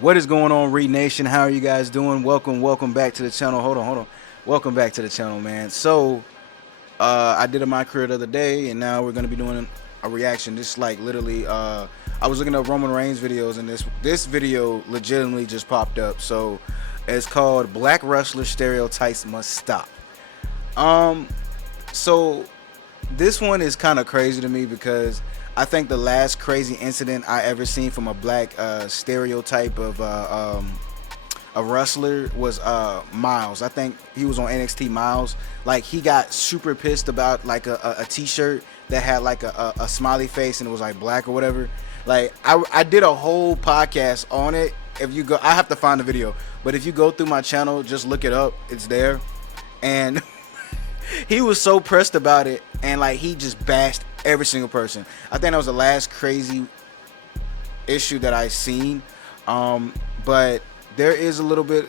What is going on, Reid Nation? How are you guys doing? Welcome back to the channel. Hold on. Welcome back to the channel, man. I did a My Career the other day, and now we're gonna be doing a reaction. This like literally, I was looking up Roman Reigns videos, and this video legitimately just popped up. So, it's called "Black Wrestler Stereotypes Must Stop." Um, so this one is kind of crazy to me because I think the last crazy incident I ever seen from a black stereotype of a wrestler was Miles. I think he was on NXT Miles. Like he got super pissed about like a t-shirt that had like a smiley face and it was like black or whatever. Like I did a whole podcast on it. If you go, I have to find the video, but if you go through my channel, just look it up. It's there. And he was so pressed about it, and like he just bashed every single person. I think that was the last crazy issue that I seen. But there is a little bit,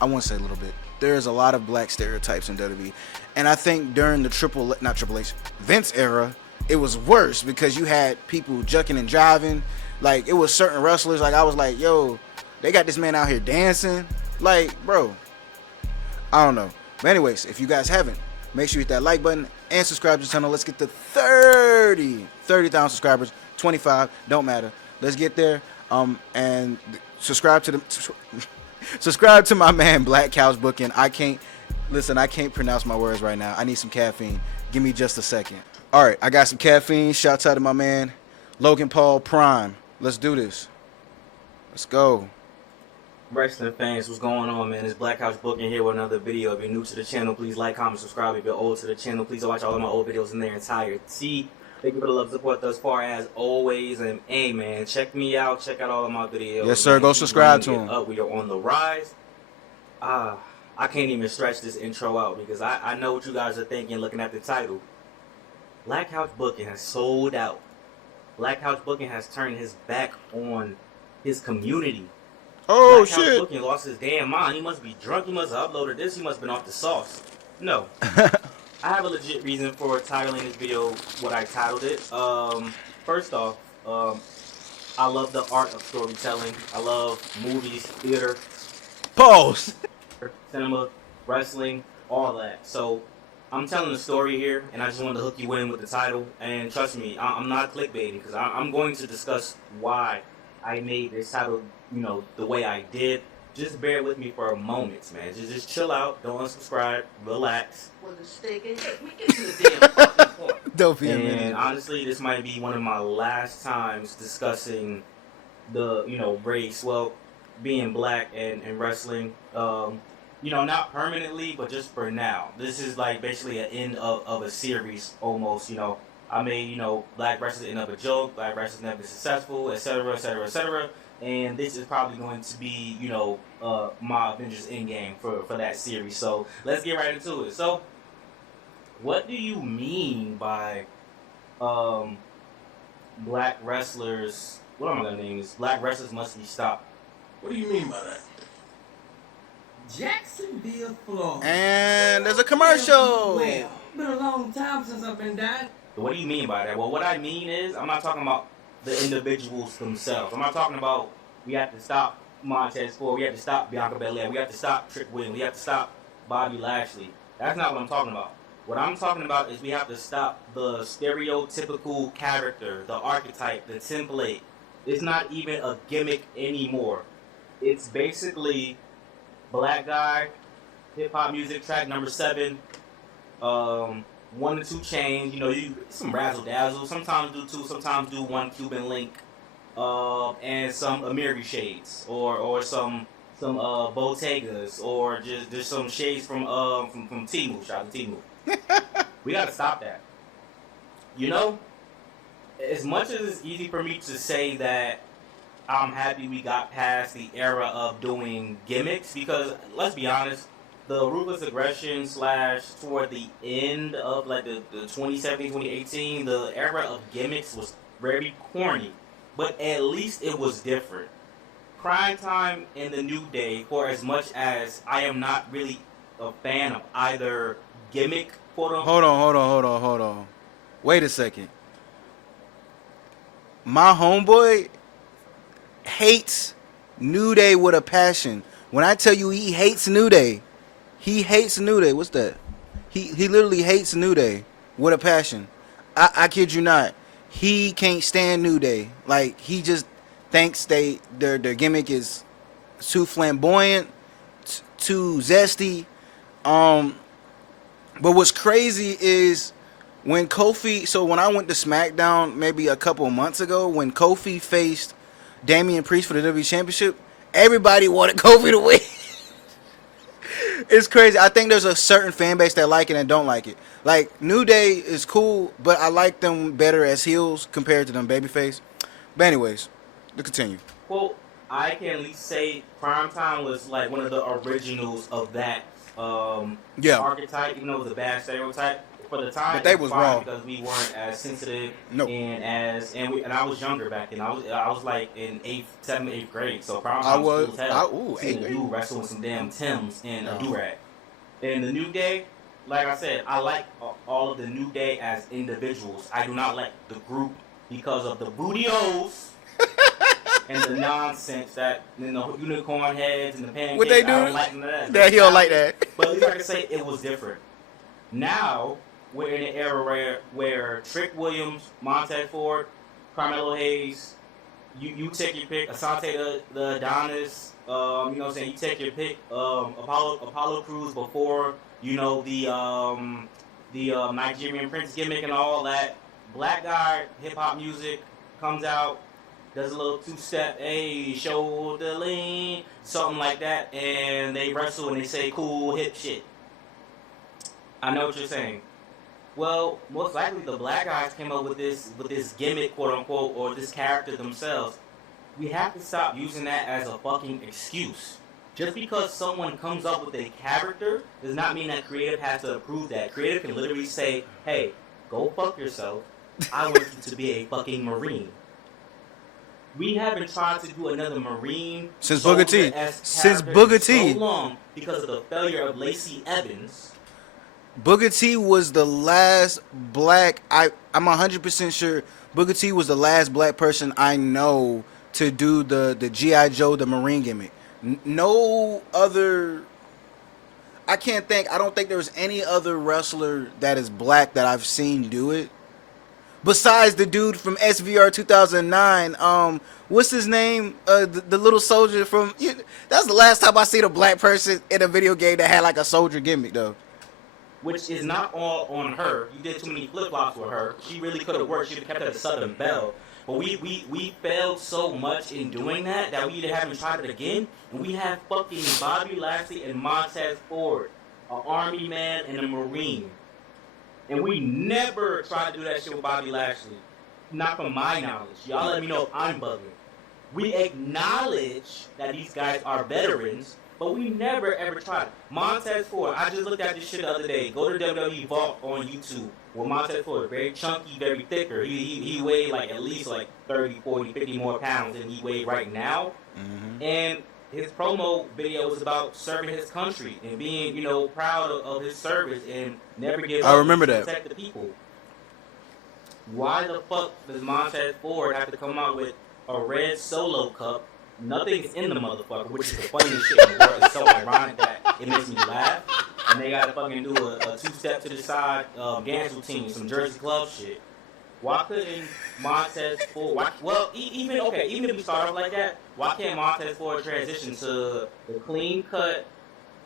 I won't say a little bit, there is a lot of black stereotypes in WWE, and I think during the not Triple H, Vince era, it was worse because you had people jucking and jiving. Like it was certain wrestlers, like I was like, yo, they got this man out here dancing. Like, bro, I don't know. But anyways, if you guys haven't, make sure you hit that like button and subscribe to the channel. Let's get to 30,000 subscribers. 25, don't matter. Let's get there. And subscribe to the subscribe to my man Black Couch Booking. I can't pronounce my words right now. I need some caffeine. Give me just a second. All right, I got some caffeine. Shouts out to my man Logan Paul Prime. Let's do this. Let's go. Wrestling fans, what's going on, man? It's Black House Booking here with another video. If you're new to the channel, please like, comment, subscribe. If you're old to the channel, please watch all of my old videos in their entirety. Thank you for the love and support thus far as always. And hey, man, check me out. Check out all of my videos. Yes, sir. Go subscribe to them. We are on the rise. I can't even stretch this intro out because I know what you guys are thinking looking at the title. Black House Booking has sold out. Black House Booking has turned his back on his community. Oh, Black shit. House Booking lost his damn mind. He must be drunk. He must have uploaded this. He must have been off the sauce. No. I have a legit reason for titling this video what I titled it. First off, I love the art of storytelling. I love movies, theater, Pause. cinema, wrestling, all that. So I'm telling a story here, and I just wanted to hook you in with the title. And trust me, I'm not clickbaiting because I'm going to discuss why I made this title, you know, the way I did. Just bear with me for a moment, man. Just chill out. Don't unsubscribe. Relax. Well, the steak ain't. We get to the damn fucking point. Don't be a And minute. honestly, this might be one of my last times discussing the, you know, race. Well, being black and wrestling. You know, not permanently, but just for now. This is like basically an end of a series almost. You know, I made, you know, black wrestlers end up a joke, black wrestlers never successful, etc., etc., etc. And this is probably going to be, you know, my Avengers Endgame for that series. So let's get right into it. So, what do you mean by black wrestlers? What am I gonna name this? Black wrestlers must be stopped. What do you mean by that? Jacksonville, Florida. And there's a commercial. Well, been a long time since I've been down. So what do you mean by that? Well, what I mean is, I'm not talking about the individuals themselves. I'm not talking about we have to stop Montez Ford, we have to stop Bianca Belair, we have to stop Trick Williams, we have to stop Bobby Lashley. That's not what I'm talking about. What I'm talking about is we have to stop the stereotypical character, the archetype, the template. It's not even a gimmick anymore. It's basically black guy, hip hop music track number 7, 1 to 2 chains, you know, you some razzle dazzle. Sometimes do 2, sometimes do 1 Cuban link, and some Amiri shades, or some Bottegas, or just some shades from Temu. Shout out to Temu. We gotta stop that. You know, as much as it's easy for me to say that I'm happy we got past the era of doing gimmicks, because let's be honest, the ruthless aggression / toward the end of like the 2017, 2018, the era of gimmicks was very corny, but at least it was different. Prime Time and the New Day, for as much as I am not really a fan of either gimmick, quote unquote. Hold on. Wait a second. My homeboy hates New Day with a passion. When I tell you he hates New Day, he hates New Day. What's that? He literally hates New Day with a passion. I kid you not. He can't stand New Day. Like he just thinks their gimmick is too flamboyant, too zesty. But what's crazy is when Kofi. So when I went to SmackDown maybe a couple of months ago, when Kofi faced Damian Priest for the WWE Championship, everybody wanted Kofi to win. It's crazy. I think there's a certain fan base that like it and don't like it. Like New Day is cool, but I like them better as heels compared to them babyface. But anyways, to continue. Well, I can at least say Primetime was like one of the originals of that archetype, even though it was a bad stereotype. For the time, But they was fine wrong. because we weren't as sensitive, No. and I was younger back then. I was like in 8th grade, so Primetime I was was. cool as hell. Ooh, Seeing eighth a grade. dude wrestle with some damn Timbs and a No. do-rag. And the New Day, like I said, I like all of the New Day as individuals. I do not like the group because of the booty-os and the nonsense that, you know, unicorn heads and the pancakes. What they do? I don't like none of that. That he don't like that. But at least I can say it was different. Now, we're in an era where Trick Williams, Montez Ford, Carmelo Hayes, you take your pick, Asante the Adonis, you know what I'm saying, you take your pick, Apollo Crews before, you know, the Nigerian Prince gimmick and all that. Black guy, hip hop music, comes out, does a little two-step, hey, shoulder lean, something like that, and they wrestle and they say cool hip shit. I know what you're saying. Well, most likely the black guys came up with this gimmick, quote unquote, or this character themselves. We have to stop using that as a fucking excuse. Just because someone comes up with a character does not mean that creative has to approve that. Creative can literally say, hey, go fuck yourself. I want you to be a fucking Marine. We have been trying to do another Marine Since Booker T. soldier-esque Since character Booker for T. so long because of the failure of Lacey Evans. Booker T was the last black. I'm 100% sure Booker T was the last black person I know to do the G.I. Joe, the Marine gimmick. No other. I can't think. I don't think there's any other wrestler that is black that I've seen do it. Besides the dude from SVR 2009, what's his name? The little soldier from. That's the last time I seen a black person in a video game that had like a soldier gimmick, though. Which is not all on her. You did too many flip-flops with her. She really could have worked. She could have kept it a Southern Belle. But we failed so much in doing that we either haven't tried it again, and we have fucking Bobby Lashley and Montez Ford, an Army man and a Marine. And we never tried to do that shit with Bobby Lashley. Not from my knowledge. Y'all let me know if I'm bugging. We acknowledge that these guys are veterans, but we never ever tried. Montez Ford, I just looked at this shit the other day. Go to WWE Vault on YouTube. Well, Montez Ford, very chunky, very thicker. He weighed like at least like 30, 40, 50 more pounds than he weighed right now. Mm-hmm. And his promo video was about serving his country and being, you know, proud of his service and never give up. I remember to that. Protect the people. Why the fuck does Montez Ford have to come out with a red Solo cup? Nothing's in the motherfucker, which is the funniest shit in the world. It's so ironic that it makes me laugh. And they gotta fucking do a two-step to the side dance routine, some Jersey Club shit. Why couldn't Montez Ford? Even if we start off like that, why can't Montez Ford transition to the clean-cut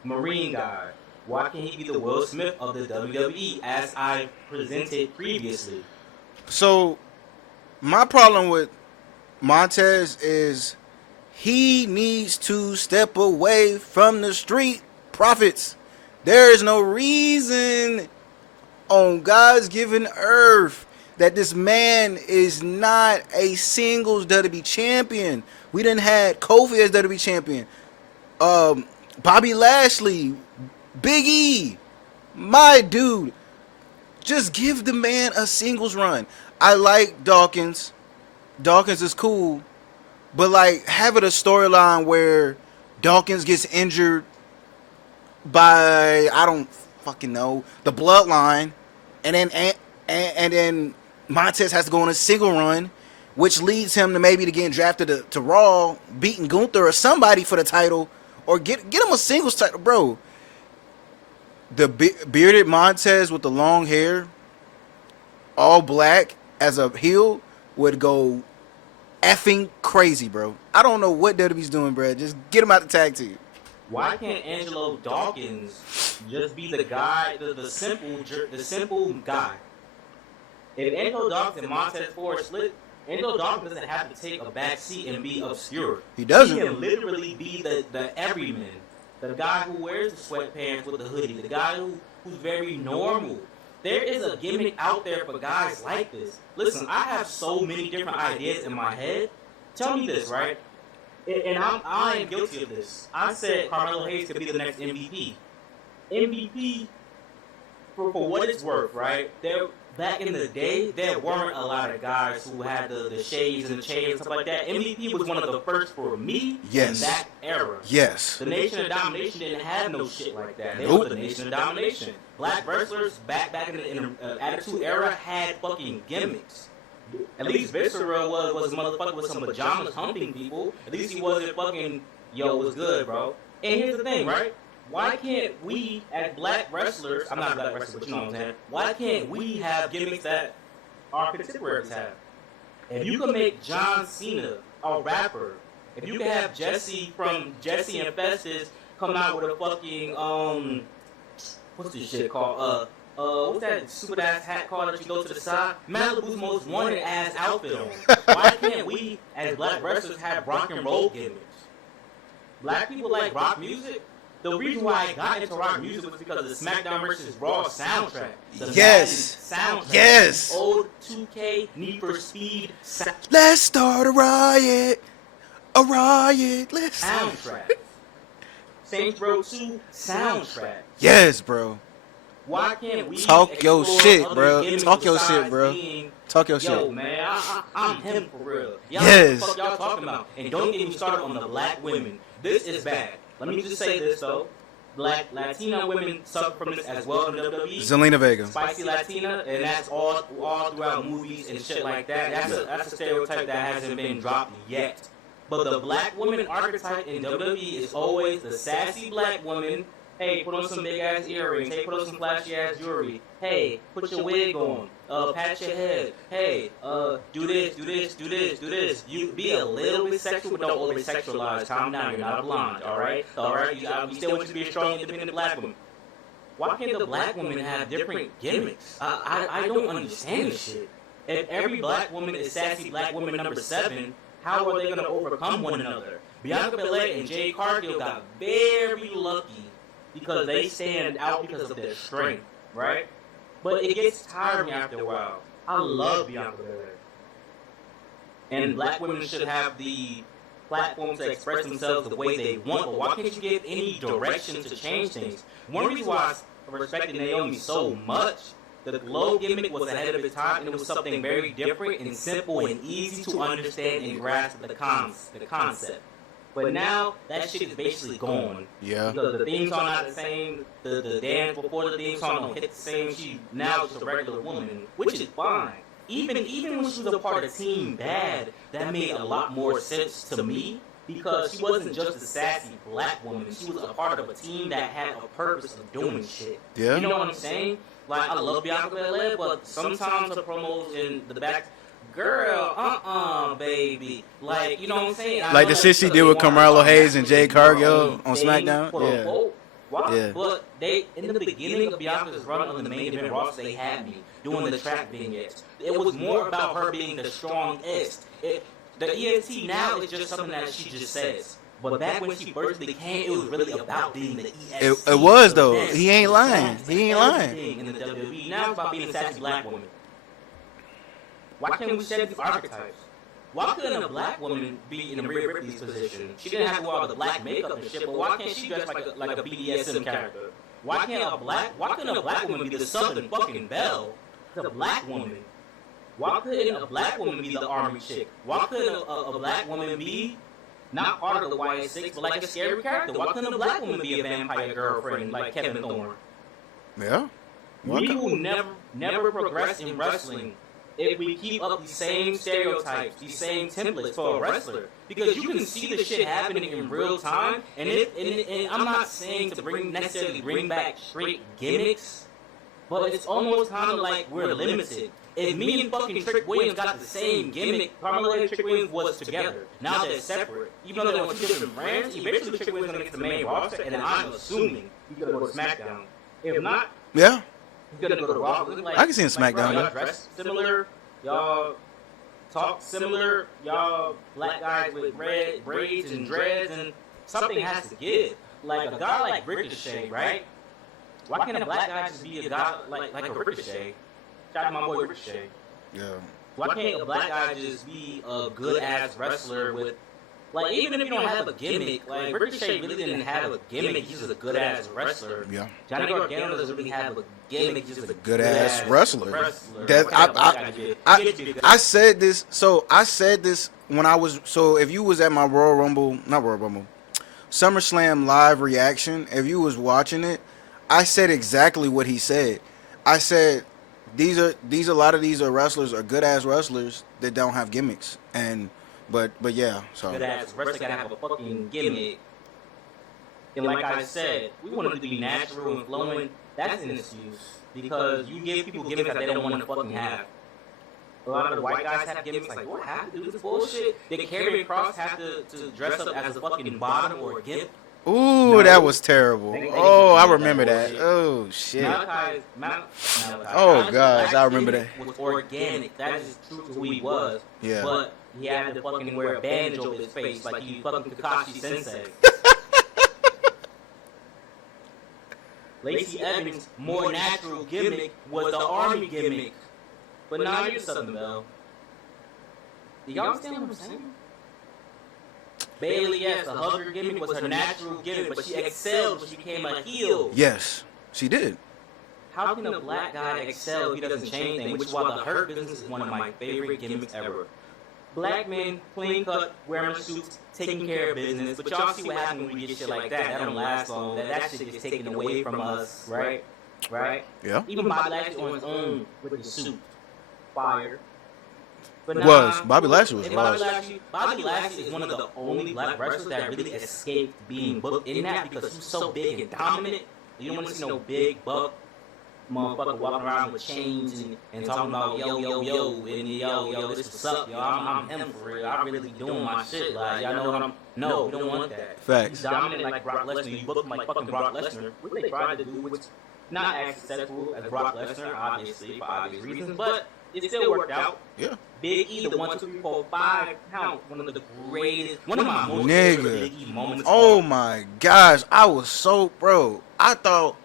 Marine guy? Why can't he be the Will Smith of the WWE as I presented previously? So, my problem with Montez is he needs to step away from the street profits. There is no reason on God's given earth that this man is not a singles WWE champion. We done had Kofi as WWE champion. Bobby Lashley, Big E, my dude. Just give the man a singles run. I like Dawkins. Dawkins is cool. But like have it a storyline where Dawkins gets injured by I don't fucking know the bloodline, and then Montez has to go on a single run, which leads him to maybe to getting drafted to Raw, beating Gunther or somebody for the title, or get him a singles title, bro. The bearded Montez with the long hair, all black as a heel, would go effing crazy, bro. I don't know what WWE's doing, bro. Just get him out the tag team. Why can't Angelo Dawkins just be the guy, the simple guy? If Angelo Dawkins and Montez Ford split, Angelo Dawkins doesn't have to take a back seat and be obscure. He doesn't. He can literally be the everyman, the guy who wears the sweatpants with the hoodie, the guy who's very normal. There is a gimmick out there for guys like this. Listen, I have so many different ideas in my head. Tell me this, right? And I am guilty of this. I said Carmelo Hayes could be the next MVP. MVP, for what it's worth, right? Back in the day, there weren't a lot of guys who had the shades and the chains and stuff like that. MVP was one of the first for me in that era. Yes. The Nation of Domination didn't have no shit like that. They were the Nation of Domination. Black wrestlers back in the Attitude Era had fucking gimmicks. At least Viscera was a motherfucker with some pajamas humping people. At least he wasn't fucking, yo, what's good, bro? And here's the thing, right? Why can't we, as black wrestlers, I'm not a black wrestler, but you know what I'm saying, why can't we have gimmicks that our contemporaries have? If you can make John Cena a rapper, if you can have Jesse from Jesse and Festus come out with a fucking, what's this shit called? What's that stupid ass hat called that you go to the side? Malibu's most wanted ass outfit on. Why can't we, as black wrestlers, have rock and roll gimmicks? Black people like rock music. The reason why I got into rock music was because of the SmackDown vs. Raw soundtrack. The Yes. Madden soundtrack. Yes. Old 2K, Need for Speed Let's start a riot. A riot. Let's. soundtrack. Saints Row 2 soundtrack. Yes, bro. Why can't we Talk your explore shit, other bro. gimmicks Talk your shit, besides bro. being, Talk your yo, shit. man, I'm him for real. Y'all Yes. know what the fuck y'all talking about. And don't get me started on the black women. This is bad. Let me just say this, though. Black Latina women suffer from this as well in WWE. Zelina Vega. Spicy Latina, and that's all throughout movies and shit like that. That's a stereotype that hasn't been dropped yet. But the black woman archetype in WWE is always the sassy black woman. Hey, put on some big ass earrings. Hey, put on some flashy ass jewelry. Hey, put your wig on. Pat your head. Hey, do this, do this, do this, do this. You be a little bit sexual, but don't over sexualize. Calm down. You're not a blonde. All right. All right. You still want you to be a strong, independent black woman. Why can't the black woman have different gimmicks? I don't understand this shit. If every black woman is sassy black woman number 7, how are they gonna overcome one another? Bianca Belair and Jade Cargill got very lucky because they stand out because of their strength, right? But it gets tiring after a while. I love Bianca Belair. And black women should have the platform to express themselves the way they want, but why can't you give any direction to change things? One reason why I respected Naomi so much, the glow gimmick was ahead of its time, and it was something very different and simple and easy to understand and grasp the concept. But now, that shit is basically gone. Yeah. Because the theme song not the same, the dance before the theme song don't hit the same. She now just a regular woman, which is fine. Even when she was a part of Team Bad, that made a lot more sense to me because she wasn't just a sassy black woman. She was a part of a team that had a purpose of doing shit. Yeah. You know what I'm saying? Like, I love Bianca Belair, but sometimes the promos in the back, girl, baby. Like, you know what I'm saying? Like the shit she did with Carmelo Hayes and Jade Cargill on SmackDown? Yeah. Why? Yeah. But they, in the beginning of Bianca's run on the main event roster, they had me doing the track vignettes. It was more about her being the strongest. The EST now is just something that she just says. But back when she first became, it was really about being the EST. It was, though. He ain't lying. He ain't lying. In the WWE. Now it's about being a sassy black woman. Why can't we shed these archetypes? Why couldn't a black woman be in Rhea Ripley's position? She didn't have to wear all the black makeup and shit, but why can't she dress like a BDSM character? Why couldn't a black woman be the Southern fucking Belle? The black woman. Why couldn't a black woman be the army chick? Why couldn't a black woman be not part of the YS6, but like a scary character? Why couldn't a black woman be a vampire girlfriend like Kevin Thorne? Yeah. We will never progress in wrestling if we keep up these same stereotypes, these same templates for a wrestler, because you can see the shit happening in real time, and I'm not saying to necessarily bring back straight gimmicks, but it's almost kind of like we're limited. If me and fucking Trick Williams got the same gimmick, Carmelo and Trick Williams was together. Now they're separate. Even though they're on two different brands, eventually Trick Williams is gonna get to the main roster, and then I'm assuming he's gonna go to SmackDown. If not, Yeah, he's gonna go to Raw. Like, I can see him SmackDown. Bro, y'all dress similar, y'all talk similar, y'all black guys with red braids and dreads, and something has to give. Like a guy like Ricochet, right? Why can't a black guy just be a guy like a Ricochet? Shout out to my boy Ricochet. yeah. Why can't a black guy just be a good ass wrestler with, like, even if you don't have a gimmick, like Ricochet really didn't have a gimmick, he's just a good ass wrestler. Yeah. Johnny Gargano doesn't really have a gimmick, he's just a Good ass wrestler. That I said this. So I said this when I was. So if you was at my Royal Rumble, not Royal Rumble, SummerSlam live reaction, if you was watching it, I said exactly what he said. I said these a lot of these are wrestlers are good ass wrestlers that don't have gimmicks, and but yeah. So good ass wrestler gotta have a fucking gimmick. And like I said, we want them to be natural and flowing. That's an excuse because you give people gimmicks that they don't want to fucking have. A lot of the white guys have gimmicks like, what have to do this bullshit? Did Karrion Kross have to dress up as a fucking bottom or a gimp? ooh, No. that was terrible. They Oh, I did that remember that. bullshit. Oh shit. Malachi, Oh, gosh, I remember that. Was organic. That is true to who he was. Yeah. But he had to fucking wear a bandage over his face like he fucking Kakashi Sensei. Lacey Evans' more natural gimmick was the army gimmick. But now you're Southern Belle. Do y'all understand what I'm saying? Bailey, yes, the hugger gimmick was her natural gimmick, but she excelled when she became a heel. Yes, she did. How can a black guy excel if he doesn't change things? Which is why the Hurt Business is one of my favorite gimmicks ever. Black men, clean cut, wearing suits, taking care of business. But y'all see what happens when we get shit like that. That don't last long. That shit gets taken away from us, right? Right? Yeah. Even Bobby Lashley on his own with the suit. Fire. But Bobby Lashley was and lost. Bobby Lashley is one of the only black wrestlers that really escaped being booked in that because he's so big and dominant. You don't want to see no big buck motherfucker walking around with chains and talking about yo and yo this what's up, yo. I'm him for real. I'm really doing my shit. Like y'all know what I'm. No, we don't want that. Facts. He's dominant like Brock Lesnar. You book him like fucking Brock Lesnar. What they tried to do, which not as successful as Brock Lesnar, obviously for obvious reasons, but it still worked out. Yeah. Big E, the 1, 2, 3, 4, 5 count, one of the greatest, one of my most Nigga. favorite Big E moments. Oh my gosh, I was so I thought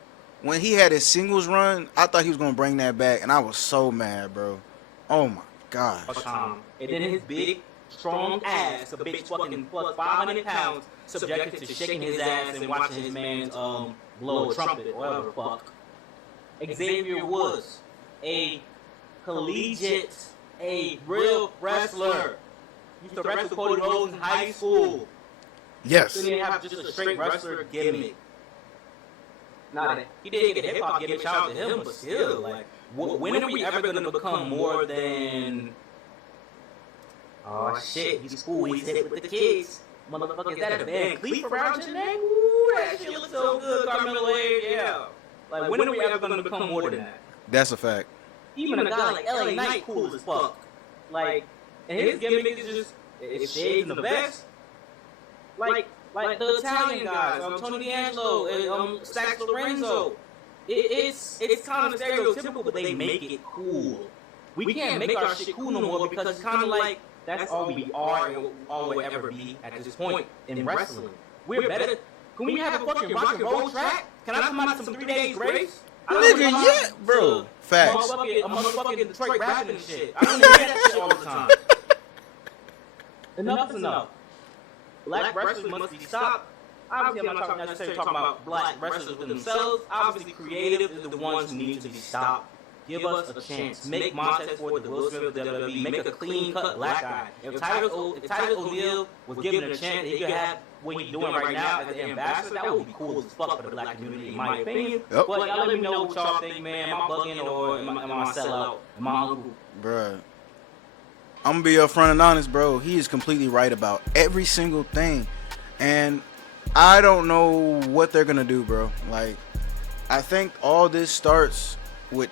when he had his singles run, I thought he was gonna bring that back, and I was so mad, bro. Oh my gosh. And then his big, strong ass, a big fucking plus 500 pounds, subjected to shaking his ass and watching his man blow a trumpet or whatever the fuck. Xavier Woods, a collegiate, a real wrestler. Used to wrestle Cody Rhodes in high school. Yes. Didn't even have just a straight wrestler gimmick. Not he didn't get a hip hop gimmick, shout out to him, but still, like, when are we ever gonna become more than? Oh shit, he's cool. He's hit with the kids. Motherfucker, is that a Van Cleef around your neck? Ooh, that shit looks so good, Carmelo Hayes. Yeah. Like, when are we ever gonna become more than that? That's a fact. Even a guy like LA Knight, cool as fuck. Like, and his gimmick is just it's shades and the vest. Like the Italian guys, Tony D'Angelo and Stax Lorenzo. It's kind of stereotypical, but they make it cool. We can't make our shit cool no more because it's kind of like that's all we are and all we'll ever be at this point in wrestling. We're better. Can we have a fucking rock and roll track? Can I come out to some 3 Days Grace? Nigga, yeah, bro. Facts. A motherfucking Detroit rapping and shit. I don't hear that shit all the time. Enough's enough. Black wrestlers must be stopped. Obviously, I'm not necessarily talking about black wrestlers with themselves. Obviously, creative is the ones who need to be stopped. Give us a chance. Make Montez Ford the Will Smith of the WWE. Make a clean-cut black guy. If Titus O'Neil was given a chance, he could have what he's doing right now as an ambassador, that would be cool as fuck for the black community, in my opinion. Yep. But y'all let me know what y'all think, man. Am I bugging or am I sellout? Am I uncle? Bruh, I'm gonna be upfront and honest, bro. He is completely right about every single thing, and I don't know what they're gonna do, bro. Like, I think all this starts with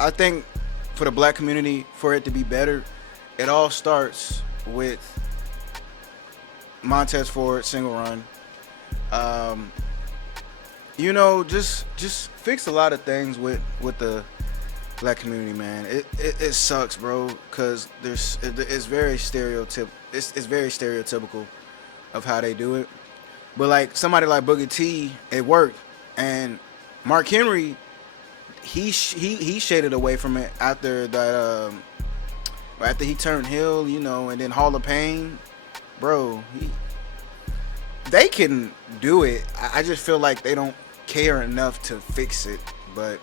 I think for the black community, for it to be better, it all starts with Montez Ford single run. You know, just fix a lot of things with the black community, man. It sucks, bro, because it's very stereotypical of how they do it. But like somebody like Booker T, it worked, and Mark Henry, he shaded away from it after that after he turned heel, you know, and then Hall of Pain, bro. They can do it. I just feel like they don't care enough to fix it, but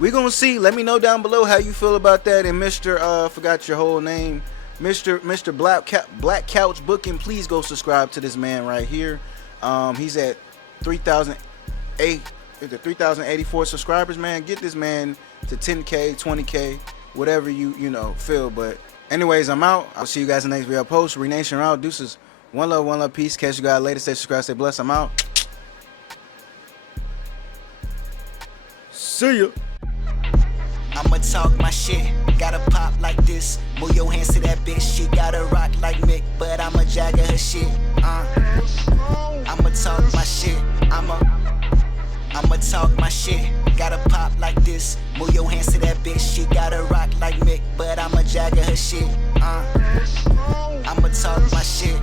we gonna see. Let me know down below how you feel about that. And Mr. Forgot your whole name, Mr. Black Couch Booking. Please go subscribe to this man right here. He's at 3,084 subscribers, man. Get this man to 10K, 20K, whatever you know feel. But anyways, I'm out. I'll see you guys in the next video post. Renation out. Deuces. One love, peace. Catch you guys later. Stay subscribed, stay blessed. I'm out. See ya. I'ma talk my shit, gotta pop like this. Move your hands to that bitch, she gotta rock like Mick, but I'ma jagger her shit. I'ma talk my shit, I'ma talk my shit, gotta pop like this. Move your hands to that bitch, she gotta rock like Mick, but I'ma jagger her shit. I'ma talk my shit,